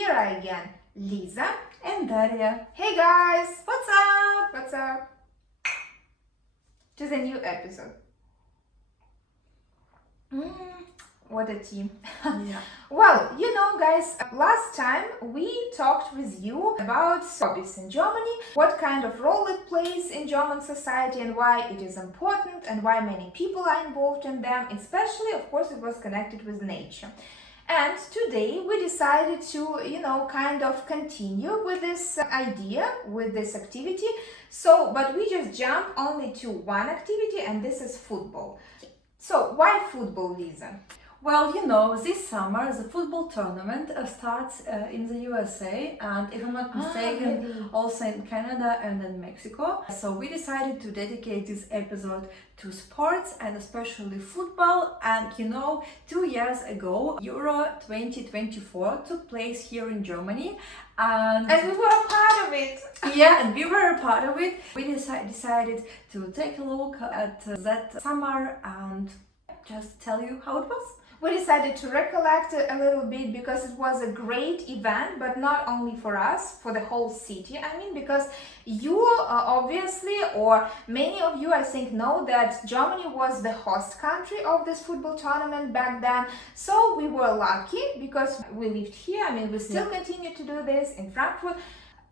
Here I again, Lisa and Daria. Hey guys! What's up? What's up? To the new episode. What a team. Yeah. Well, you know guys, last time we talked with you about hobbies in Germany, what kind of role it plays in German society and why it is important and why many people are involved in them, especially of course it was connected with nature. And today we decided to, kind of continue with this idea, with this activity. But we just jump only to one activity, and this is football. So why football, Lisa? Well, this summer the football tournament starts in the USA and, if I'm not mistaken, really? also in Canada and in Mexico. So we decided to dedicate this episode to sports and especially football. And 2 years ago, Euro 2024 took place here in Germany. And we were a part of it. Yeah, and we were a part of it. We decided to take a look at that summer and just tell you how it was. We decided to recollect a little bit because it was a great event, but not only for us, for the whole city. I mean, because you obviously, or many of you I think know that Germany was the host country of this football tournament back then. So we were lucky because we lived here. I mean, we still continue to do this in Frankfurt.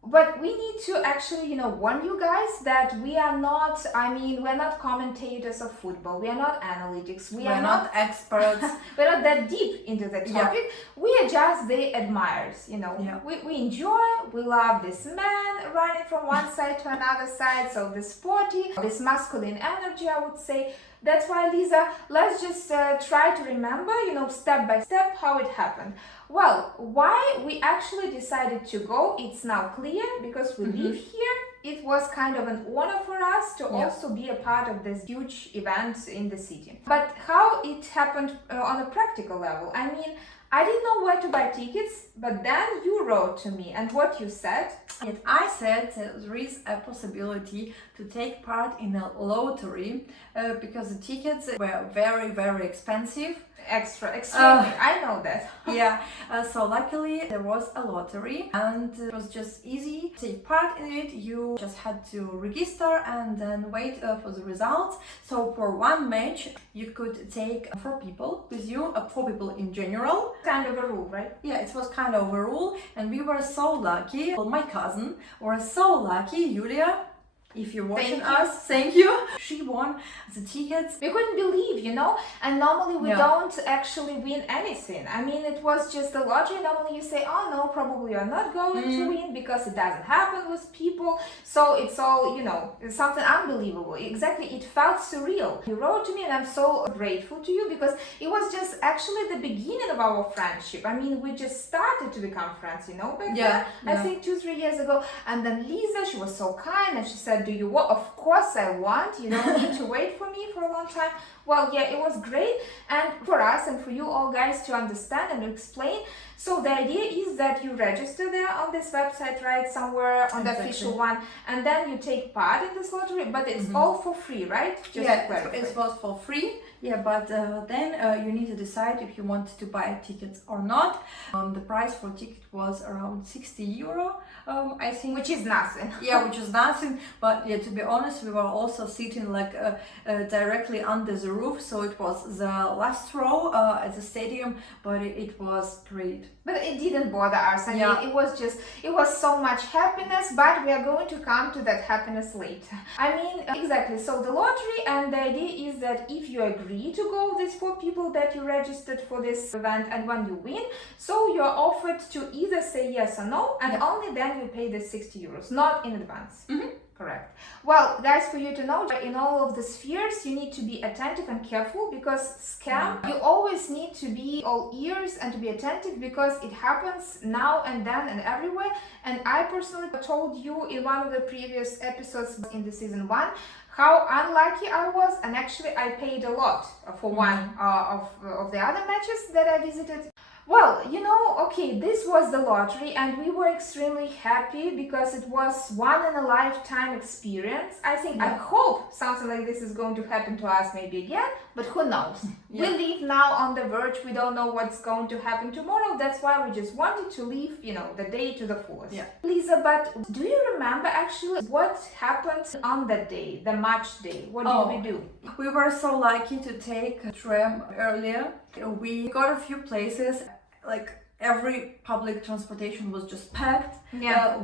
But we need to actually, warn you guys that we're not commentators of football. We are not analytics. We're not experts. We're not that deep into the topic. Yeah. We are just the admirers, Yeah. We enjoy, we love this man running from one side to another side. So this sporty, this masculine energy, I would say. That's why, Lisa, let's just try to remember, step by step how it happened. Well, why we actually decided to go, it's now clear, because we live here. It was kind of an honor for us to also be a part of this huge event in the city. But how it happened on a practical level? I mean, I didn't know where to buy tickets, but then you wrote to me, and what you said? Yet I said there is a possibility to take part in a lottery because the tickets were very, very expensive. Extremely. I know that. Yeah, so luckily there was a lottery and it was just easy to take part in it. You just had to register and then wait for the results. So for one match you could take 4 people with you, 4 people in general. Kind of a rule, right? Yeah, it was kind of a rule, and we were so lucky. Well, my cousin was so lucky, Julia. If you're watching us, thank you. She won the tickets. We couldn't believe, and normally we don't actually win anything. I mean, it was just a lottery. Normally you say, oh no, probably you're not going to win because it doesn't happen with people. So it's all, it's something unbelievable. Exactly, it felt surreal. You wrote to me and I'm so grateful to you because it was just actually the beginning of our friendship. I mean, we just started to become friends, back then. I think 2-3 years ago. And then Lisa, she was so kind and she said, do you want? Of course I want. You don't need to wait for me for a long time. Well, yeah, it was great. And for us and for you all guys to understand and to explain. So the idea is that you register there on this website, right? Somewhere on the official one. And then you take part in this lottery, but it's all for free, right? Just it was for free. Yeah, but then you need to decide if you want to buy tickets or not. The price for ticket was around 60 euro, I think. Which is nothing. Yeah, which is nothing. But yeah, to be honest, we were also sitting directly under the roof. So it was the last row at the stadium, but it was great. But it didn't bother us. I mean, it was so much happiness, but we are going to come to that happiness later. I mean, exactly. So the lottery, and the idea is that if you agree to go, these 4 people that you registered for this event, and when you win, so you're offered to either say yes or no, and only then you pay the 60 euros, not in advance. Correct. Well, guys, for you to know, in all of the spheres, you need to be attentive and careful because scam, you always need to be all ears and to be attentive because it happens now and then and everywhere. And I personally told you in one of the previous episodes in the season 1 how unlucky I was, and actually I paid a lot for one of the other matches that I visited. Well, okay, this was the lottery and we were extremely happy because it was one in a lifetime experience. I hope something like this is going to happen to us maybe again, But who knows? Yeah. We live now on the verge. We don't know what's going to happen tomorrow. That's why we just wanted to live, the day to the fullest. Yeah. Lisa, but do you remember actually what happened on that day, the match day? What did we do? We were so lucky to take a tram earlier. We got a few places, like every public transportation was just packed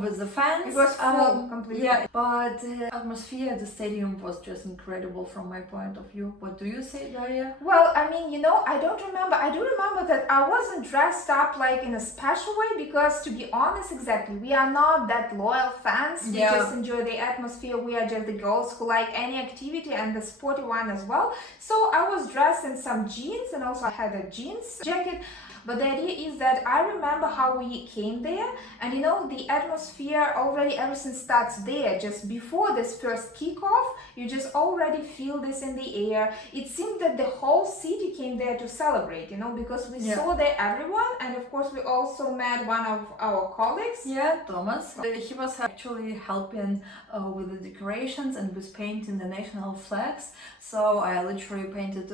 with the fans. It was full completely. Yeah, but the atmosphere at the stadium was just incredible from my point of view. What do you say, Daria? Well, I mean, I don't remember. I do remember that I wasn't dressed up like in a special way because, to be honest, exactly, we are not that loyal fans. We just enjoy the atmosphere. We are just the girls who like any activity and the sporty one as well. So I was dressed in some jeans and also I had a jeans jacket. But the idea is that I remember how we came there, and the atmosphere already, everything starts there. Just before this first kickoff, you just already feel this in the air. It seemed that the whole city came there to celebrate, because we saw there everyone, and of course we also met one of our colleagues. Yeah, Thomas. He was actually helping with the decorations and with painting the national flags. So I literally painted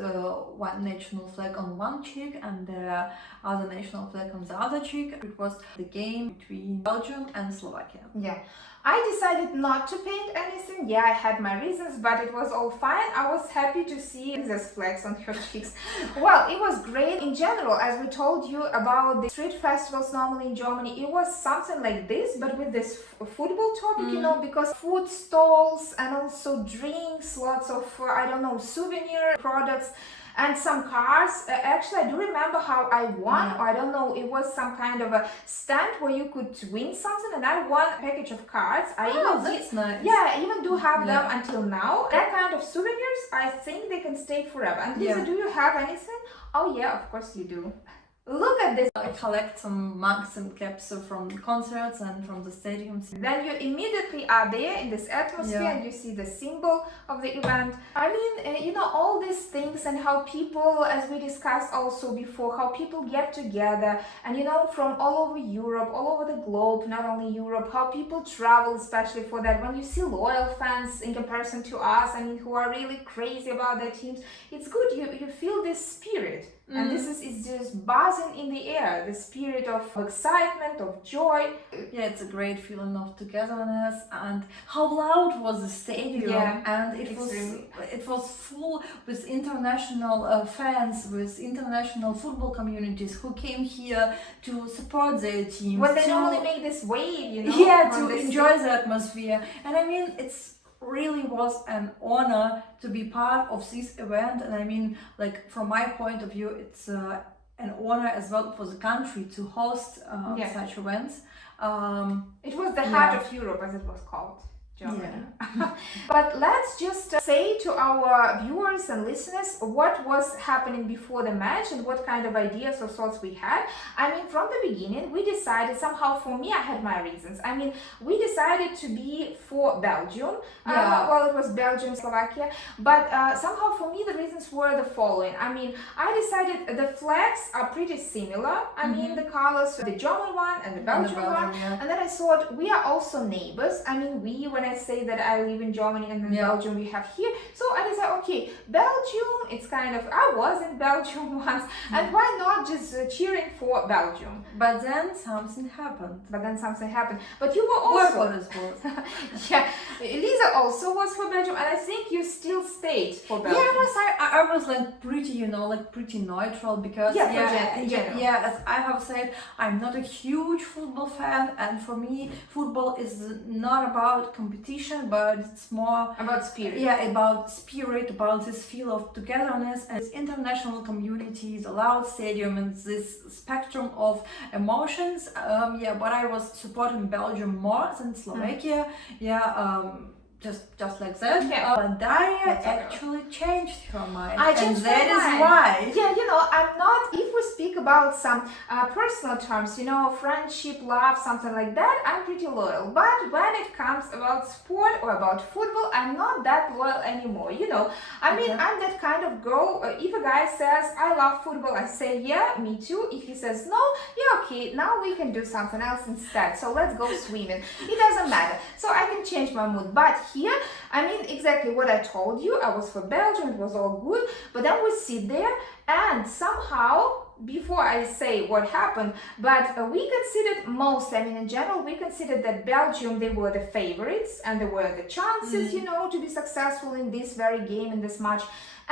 one national flag on one cheek and the other national flag on the other cheek. It was the game between Belgium and Slovakia. Yeah. I decided not to paint anything. Yeah, I had my reasons, but it was all fine. I was happy to see these flags on her cheeks. Well, it was great in general. As we told you about the street festivals normally in Germany, it was something like this, but with this football topic, because food stalls and also drinks, lots of, souvenir products. And some cars. Actually, I do remember how I won. I don't know, it was some kind of a stand where you could win something, and I won a package of cards. That's nice. Yeah, I even do have them until now. That kind of souvenirs, I think they can stay forever. And Lisa, do you have anything? Oh yeah, of course you do. Look at this. I collect some mugs and caps from concerts and from the stadiums. Then you immediately are there in this atmosphere and you see the symbol of the event. I mean, all these things and how people, as we discussed also before, how people get together and, from all over Europe, all over the globe, not only Europe, how people travel, especially for that. When you see loyal fans in comparison to us, who are really crazy about their teams, it's good. You feel this spirit. And this is just buzzing in the air, the spirit of excitement, of joy. Yeah, it's a great feeling of togetherness. And how loud was the stadium? And it was full with international fans, with international football communities who came here to support their teams. Well, they normally make this wave, Yeah, to enjoy the atmosphere. And it's really was an honor to be part of this event, and from my point of view, it's an honor as well for the country to host such events. It was the heart of Europe, as it was called. Germany. But let's just say to our viewers and listeners what was happening before the match and what kind of ideas or thoughts we had. From the beginning, we decided, somehow for me, I had my reasons. We decided to be for Belgium. Well, it was Belgium, Slovakia. But somehow for me, the reasons were the following. I decided the flags are pretty similar. The colors, the German one and the Belgian one. And then I thought, we are also neighbors. When I say that I live in Germany and in Belgium we have here, so I decided, okay, Belgium, it's kind of, I was in Belgium once, and why not just cheering for Belgium? But then something happened. But you were also... Yeah, Lisa also was for Belgium, and I think you still stayed for Belgium. Yeah, I was pretty, pretty neutral, because as I have said, I'm not a huge football fan, and for me, football is not about competition, but it's more about spirit. Yeah, about spirit, about this feel of togetherness and this international community, the loud stadium, and this spectrum of emotions. But I was supporting Belgium more than Slovakia. Just like that. But Daria actually changed her mind. And that is why. I'm not, if we speak about some personal terms, friendship, love, something like that, I'm pretty loyal. But when it comes about sport or about football, I'm not that loyal anymore. I'm that kind of girl. If a guy says, I love football, I say, yeah, me too. If he says no, okay, now we can do something else instead. So let's go swimming. It doesn't matter. So I can change my mood. But here, I mean, exactly what I told you. I was for Belgium, it was all good. But then we sit there and somehow, before I say what happened, but we considered most, I mean, in general, we considered that Belgium, they were the favorites and there were the chances, you know, to be successful in this very game, in this match.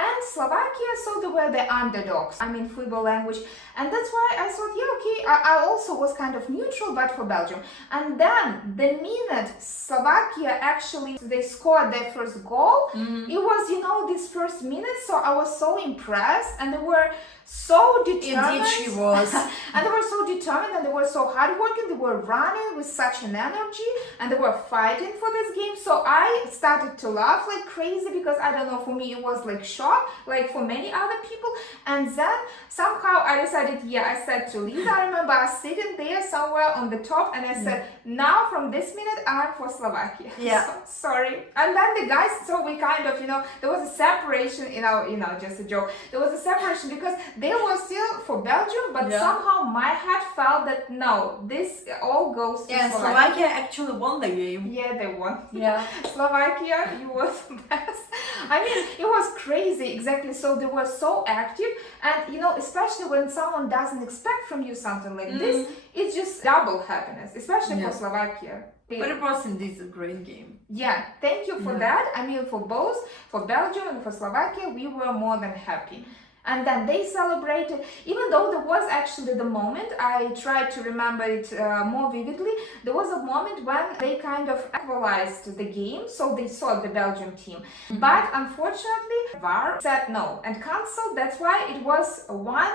And Slovakia, so they were the underdogs, I mean, football language. And that's why I thought, yeah, okay, I also was kind of neutral, but for Belgium. And then the minute Slovakia actually, they scored their first goal, it was, you know, this first minute, so I was so impressed, and they were so determined. Indeed she was. And they were so determined, and they were so hardworking, they were running with such an energy, and they were fighting for this game. So I started to laugh like crazy, because I don't know, for me it was like shock, like for many other people. And then somehow I decided, yeah, I said to Lisa, I remember I was sitting there somewhere on the top, and I said, now from this minute I'm for Slovakia. Yeah. So, sorry. And then the guys, so we kind of, you know, there was a separation, you know, just a joke. There was a separation because they were still for Belgium, but somehow my heart felt that no, this all goes to Slovakia. Slovakia actually won the game. Yeah, they won. Yeah. Slovakia, you were the best. I mean, it was crazy, exactly. So they were so active, and you know, especially when someone doesn't expect from you something like this, it's just double happiness, especially for Slovakia. But it was indeed a great game. Yeah, thank you for that. I mean, for both, for Belgium and for Slovakia, we were more than happy. And then they celebrated, even though there was actually the moment, I tried to remember it more vividly, there was a moment when they kind of equalized the game, so they saw the Belgium team. But unfortunately, VAR said no and cancelled, that's why it was 1-0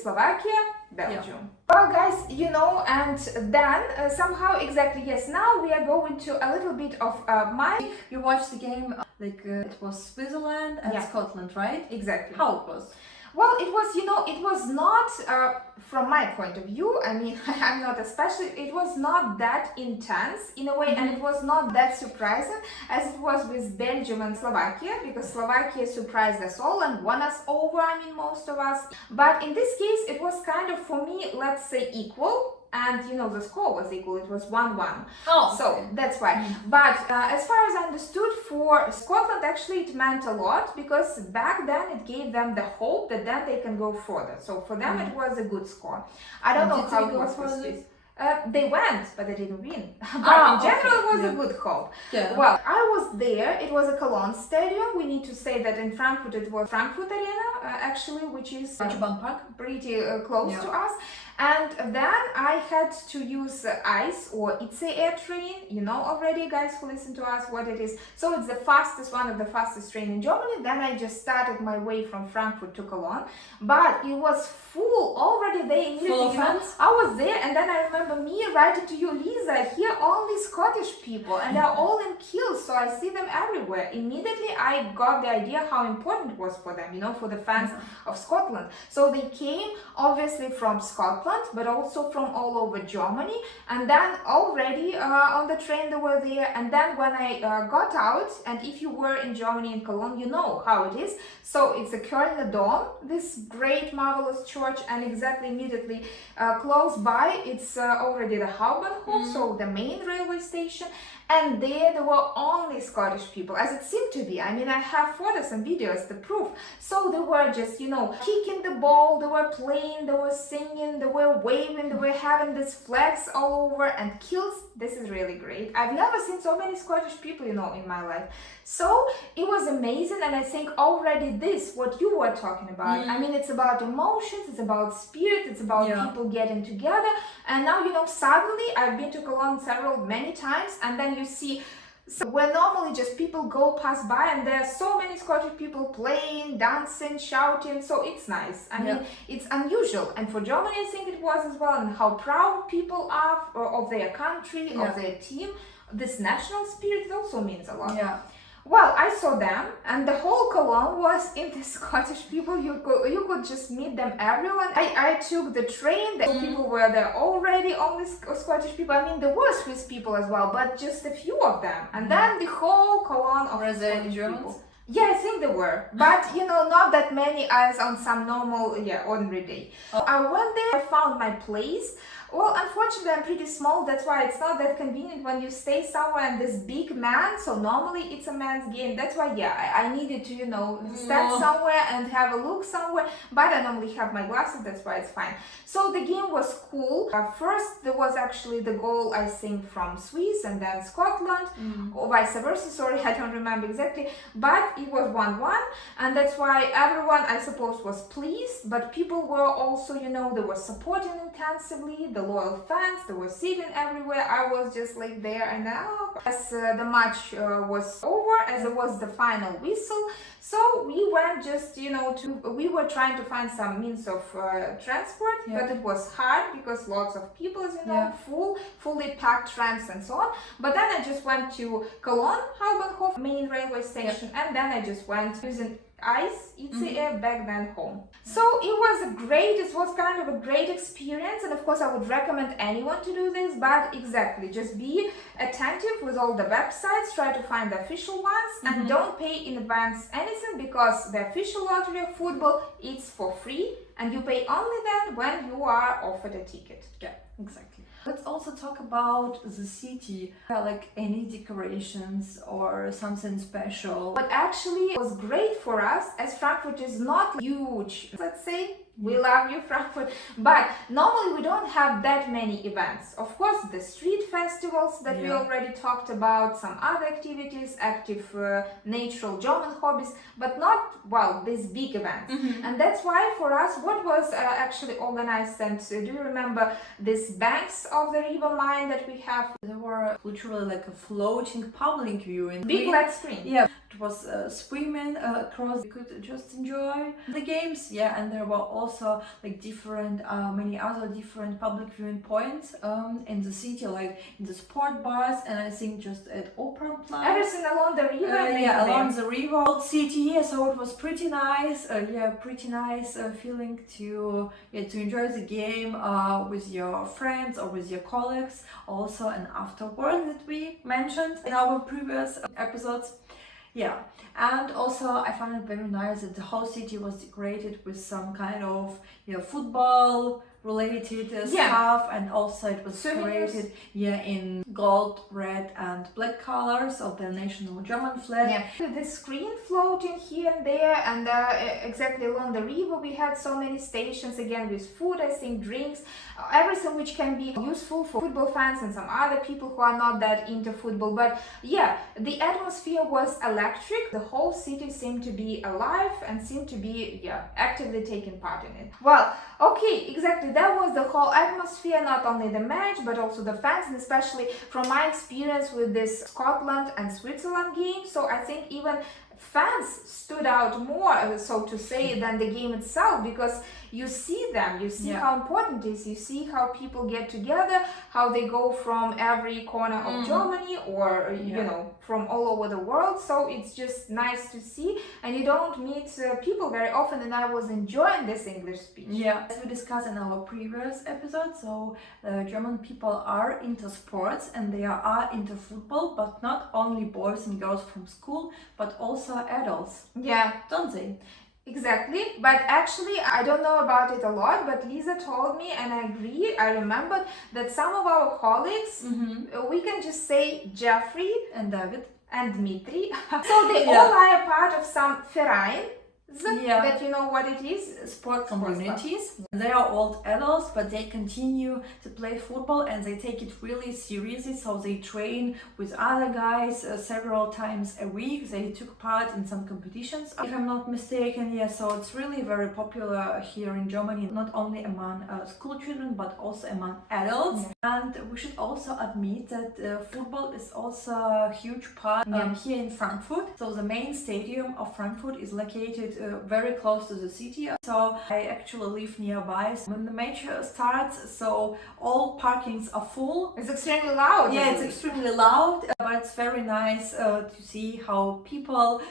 Slovakia, Belgium. Well guys, you know, and then somehow, exactly, yes, now we are going to a little bit of my... You watched the game, it was Switzerland and Scotland, right? Exactly. How it was? Well, it was, you know, it was not, from my point of view, I mean, I'm not especially, it was not that intense in a way, and it was not that surprising as it was with Belgium and Slovakia, because Slovakia surprised us all and won us over, I mean, most of us. But in this case, it was kind of, for me, let's say, equal. And you know, the score was equal, it was 1-1. Oh. So that's why. But as far as I understood, for Scotland, actually it meant a lot, because back then it gave them the hope that then they can go further. So for them it was a good score. I don't know how it was for Swiss. They went, but they didn't win. But in general, it was a good hope. Yeah. Well, I was there. It was a Cologne stadium. We need to say that in Frankfurt, it was Frankfurt Arena, actually, which is pretty close to us. And then I had to use ICE or ICE air train. You know already, guys who listen to us, what it is. So it's the fastest, one of the fastest train in Germany. Then I just started my way from Frankfurt to Cologne. But it was full already. They full of fans. I was there, and then I remember me writing to you, Lisa, here only Scottish people, and they're all in kills, so I see them everywhere. Immediately I got the idea how important it was for them, you know, for the fans of Scotland. So they came obviously from Scotland, but also from all over Germany, and then already on the train they were there. And then when I got out, and if you were in Germany, in Cologne, you know how it is. So it's a Kölner Dom, this great marvelous church, and exactly immediately close by it's already the Hauptbahnhof, so the main railway station. And there were only Scottish people, as it seemed to be. I mean, I have photos and videos to prove. So they were just, you know, kicking the ball, they were playing, they were singing, they were waving, they were having these flags all over, and kills. This is really great. I've never seen so many Scottish people, you know, in my life. So it was amazing, and I think already this, what you were talking about, I mean, it's about emotions, it's about spirit, it's about people getting together. And now, you know, suddenly I've been to Cologne many times, and then you see, so where normally just people go pass by, and there are so many Scottish people playing, dancing, shouting, so it's nice. I mean, it's unusual, and for Germany I think it was as well, and how proud people are of their country, of their team. This national spirit also means a lot. Well, I saw them, and the whole Cologne was in the Scottish people. You could just meet them, everyone. I took the train, the people were there already, only Scottish people. I mean, there were Swiss people as well, but just a few of them. And then the whole Cologne of Scottish people. Yeah, I think there were, but not that many as on some normal, ordinary day. I went there, I found my place. Well, unfortunately, I'm pretty small, that's why it's not that convenient when you stay somewhere and this big man, so normally it's a man's game. That's why, I needed to, stand somewhere and have a look somewhere, but I normally have my glasses, that's why it's fine. So the game was cool. First, there was actually the goal, I think, from Swiss and then Scotland, or vice versa, sorry, I don't remember exactly, but it was 1-1, and that's why everyone, I suppose, was pleased, but people were also, they were supporting intensively, the loyal fans, they were sitting everywhere. I was just like there and as the match was over, as it was the final whistle, so we went just, we were trying to find some means of transport, but it was hard because lots of people, as you know, fully packed trams and so on. But then I just went to Cologne, Hauptbahnhof, main railway station, and then I just went using ICE back then home. So it was kind of a great experience, and of course I would recommend anyone to do this, but exactly, just be attentive with all the websites, try to find the official ones, and don't pay in advance anything, because the official lottery of football, it's for free, and you pay only then when you are offered a ticket. Yeah, exactly. Let's also talk about the city, like any decorations or something special. What actually was great for us, as Frankfurt is not huge, let's say, we love you, Frankfurt, but normally we don't have that many events. Of course, the street festivals that we already talked about, some other activities, active natural German hobbies, but not, these big events. And that's why for us, what was actually organized, and do you remember these banks of the river Main that we have? There were literally like a floating public viewing. Big flat screen. Yeah, it was swimming across. You could just enjoy the games. Yeah, and there were also like different, many other different public viewing points in the city, like in the sport bars, and I think just at Opernplatz. Everything along the river. Along the river, old city. Yeah, so it was pretty nice. Pretty nice feeling to enjoy the game with your friends or with your colleagues. Also, an afterword that we mentioned in our previous episodes. Yeah, and also I found it very nice that the whole city was decorated with some kind of football related stuff, and also it was decorated in gold, red and black colors of the national German flag. The screen floating here and there, and exactly along the river we had so many stations, again with food, I think, drinks, everything which can be useful for football fans and some other people who are not that into football. But the atmosphere was electric. The whole city seemed to be alive and seemed to be actively taking part in it. Well, okay, exactly, that was the whole atmosphere, not only the match but also the fans, and especially from my experience with this Scotland and Switzerland game. So I think even fans stood out more, so to say, than the game itself, because you see them, you see how important it is, you see how people get together, how they go from every corner of Germany or from all over the world. So it's just nice to see, and you don't meet people very often, and I was enjoying this English speech. As we discussed in our previous episode, so German people are into sports and they are into football, but not only boys and girls from school, but also adults. Don't they? Exactly, but actually I don't know about it a lot, but Lisa told me, and I agree, I remembered that some of our colleagues, we can just say Jeffrey and David and Dmitry, so they all are a part of some Verein, that you know what it is? Sport communities. They are old adults, but they continue to play football and they take it really seriously. So they train with other guys several times a week. They took part in some competitions, if I'm not mistaken. So it's really very popular here in Germany, not only among school children, but also among adults. And we should also admit that football is also a huge part here in Frankfurt. So the main stadium of Frankfurt is located very close to the city, so I actually live nearby. When the match starts, so all parkings are full. It's extremely loud. It's extremely loud, but it's very nice to see how people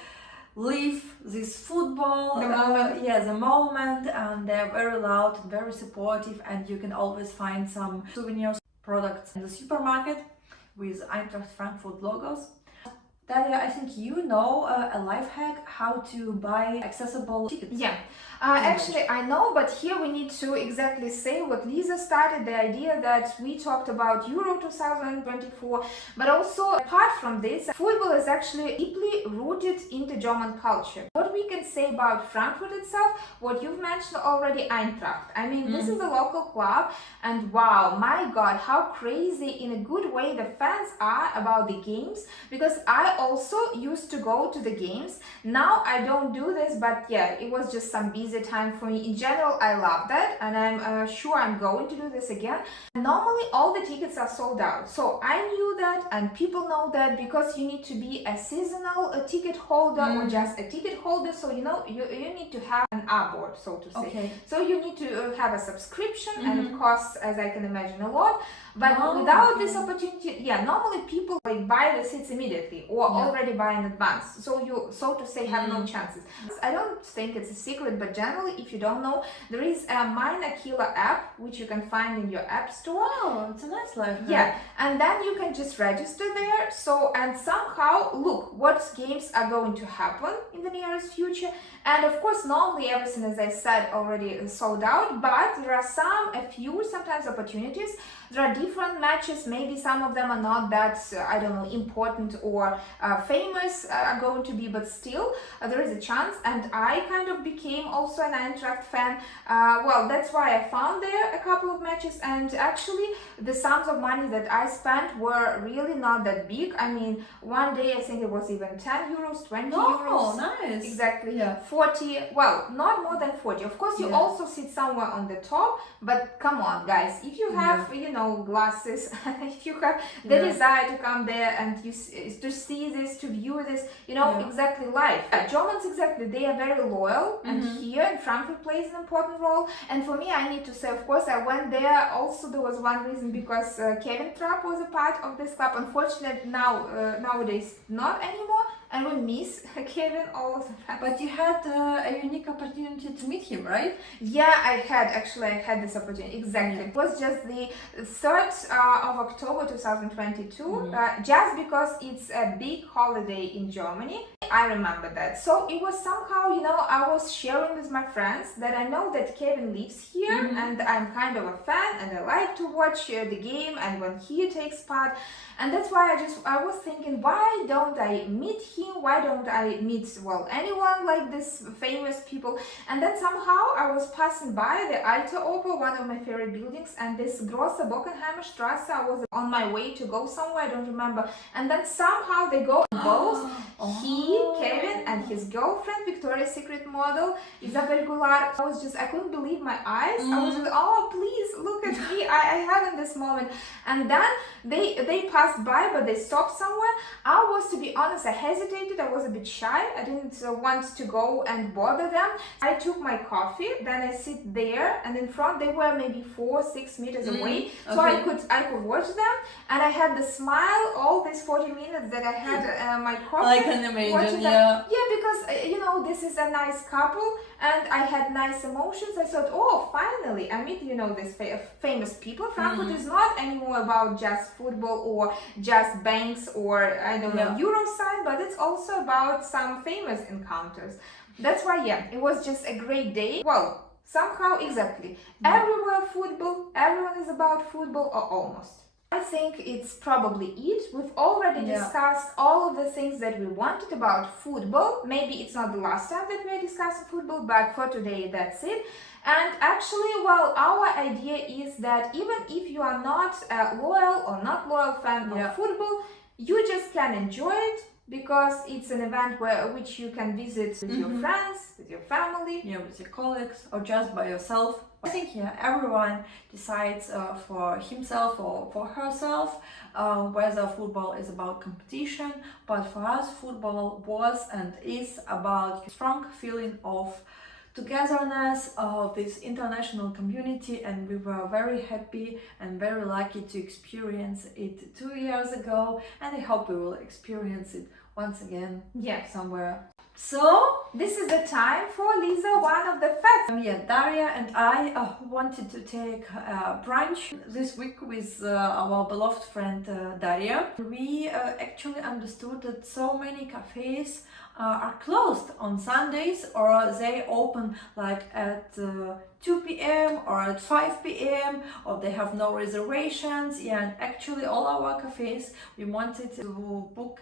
live this football, the moment, and they're very loud, very supportive, and you can always find some souvenirs products in the supermarket with Eintracht Frankfurt logos. Daria, I think you know a life hack how to buy accessible tickets. Yeah, actually I know, but here we need to exactly say what Lisa started, the idea that we talked about Euro 2024, but also apart from this, football is actually deeply rooted into German culture. What we can say about Frankfurt itself, what you've mentioned already, Eintracht. I mean, this is a local club, and wow, my God, how crazy in a good way the fans are about the games, because I also used to go to the games. Now I don't do this, but yeah, it was just some busy time for me. In general, I love that, and I'm sure I'm going to do this again. Normally, all the tickets are sold out, so I knew that, and people know that, because you need to be a seasonal ticket holder or just a ticket holder. So you know, you need to have an board, so to say. Okay. So you need to have a subscription, and it costs, as I can imagine, a lot. But without this opportunity, yeah, normally people like buy the seats immediately or already buy in advance. So you, so to say, have no chances. I don't think it's a secret, but generally, if you don't know, there is a Minor Killer app which you can find in your app store. Oh, it's a nice life hack. Yeah, and then you can just register there. So, and somehow look what games are going to happen in the nearest future. And of course, normally everything, as I said, already sold out, but there are a few sometimes opportunities. There are different matches, maybe some of them are not that, I don't know, important or famous are going to be, but still there is a chance. And I kind of became also an Eintracht fan. Well, that's why I found there a couple of matches, and actually the sums of money that I spent were really not that big. I mean, one day I think it was even 10 euros, 20 euros. Oh, nice. Exactly. Yeah. 40, well, not more than 40. Of course, you also sit somewhere on the top, but come on, guys, if you have, you know, glasses, if you have the desire to come there and to see this, to view this, you know, exactly live. Germans, exactly, they are very loyal, and here in Frankfurt plays an important role. And for me, I need to say, of course, I went there. Also, there was one reason, because Kevin Trapp was a part of this club. Unfortunately, nowadays not anymore, and we miss Kevin all of the time. But you had a unique opportunity to meet him, right? Yeah, I had this opportunity, exactly. It was just the 3rd of October 2022, just because it's a big holiday in Germany. I remember that. So it was somehow, you know, I was sharing with my friends that I know that Kevin lives here, and I'm kind of a fan, and I like to watch the game and when he takes part. And that's why I was thinking, why don't I meet him? Why don't I meet, well, anyone like this famous people? And then somehow I was passing by the Alte Oper, one of my favorite buildings, and this Grosse Bockenheimer Straße. I was on my way to go somewhere, I don't remember. And then somehow they go both, Kevin, and his girlfriend, Victoria's Secret model, Isabel Goulart. I couldn't believe my eyes. I was like, oh, please look at me. I have in this moment. And then they passed by, but they stopped somewhere. I was, to be honest, I hesitated. I was a bit shy. I didn't want to go and bother them. I took my coffee, then I sit there, and in front they were maybe 4-6 meters away, so I could watch them, and I had the smile all these 40 minutes that I had my coffee. I can imagine, yeah. Yeah, because you know, this is a nice couple, and I had nice emotions. I thought, oh, finally, I meet, you know, these famous people. Frankfurt is not anymore about just football or just banks or, I don't know, Euro sign, but it's also about some famous encounters. That's why, yeah, it was just a great day. Well, somehow, exactly. Everywhere football, everyone is about football, or almost. I think it's probably it. We've already discussed all of the things that we wanted about football. Maybe it's not the last time that we're discussing football, but for today, that's it. And actually, well, our idea is that even if you are not a loyal or not loyal fan of football, you just can enjoy it, because it's an event which you can visit with your friends, with your family, with your colleagues, or just by yourself. I think everyone decides for himself or for herself whether football is about competition, but for us football was and is about strong feeling of togetherness of this international community, and we were very happy and very lucky to experience it 2 years ago, and I hope we will experience it once again somewhere. So, this is the time for Lisa, one of the facts. yeah, Daria and I wanted to take brunch this week with our beloved friend Daria. We actually understood that so many cafes are closed on Sundays, or they open like at 2 p.m. or at 5 p.m. or they have no reservations. Yeah, and actually all our cafes we wanted to book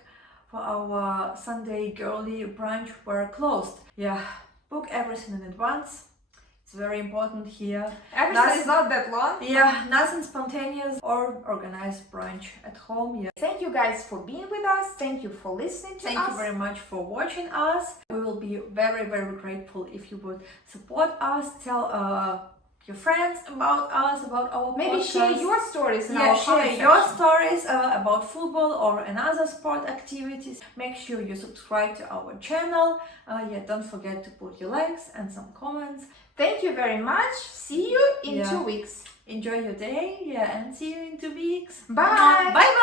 for our Sunday girly brunch were closed. Yeah, book everything in advance. It's very important here. Everything is not that long. Yeah, nothing spontaneous or organized brunch at home. Yeah. Thank you guys for being with us. Thank you for listening to us. Thank you very much for watching us. We will be very, very grateful if you would support us. Tell your friends about us, about our Maybe podcast. share your stories in Yeah, our share comment your section. stories about football or another sport activities. Make sure you subscribe to our channel. Yeah, don't forget to put your likes and some comments. Thank you very much. See you in 2 weeks. Enjoy your day. Yeah, and see you in 2 weeks. Bye. Bye.